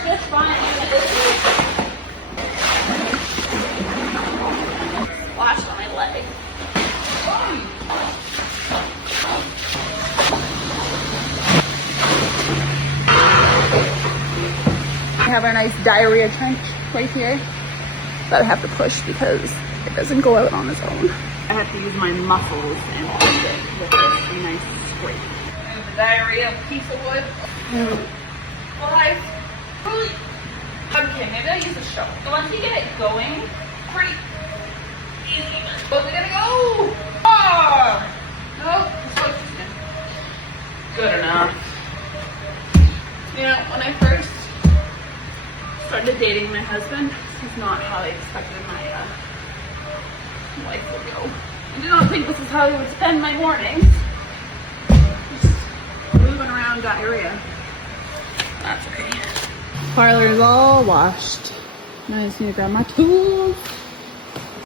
works just fine. Splash on my leg. I have a nice diarrhea trench right here that I have to push because it doesn't go out on its own. I have to use my muscles and push it with a nice scrape. And the diarrhea piece of wood. Well, okay, maybe I'll use a shovel. So once you get it going, pretty easy. But we gotta go! Oh! No, good enough. You know, when I first started dating my husband, this is not how I expected my life would go. I did not think this is how I would spend my mornings. Just moving around diarrhea. That's okay. Parlor is all washed. Now I just need to grab my tools.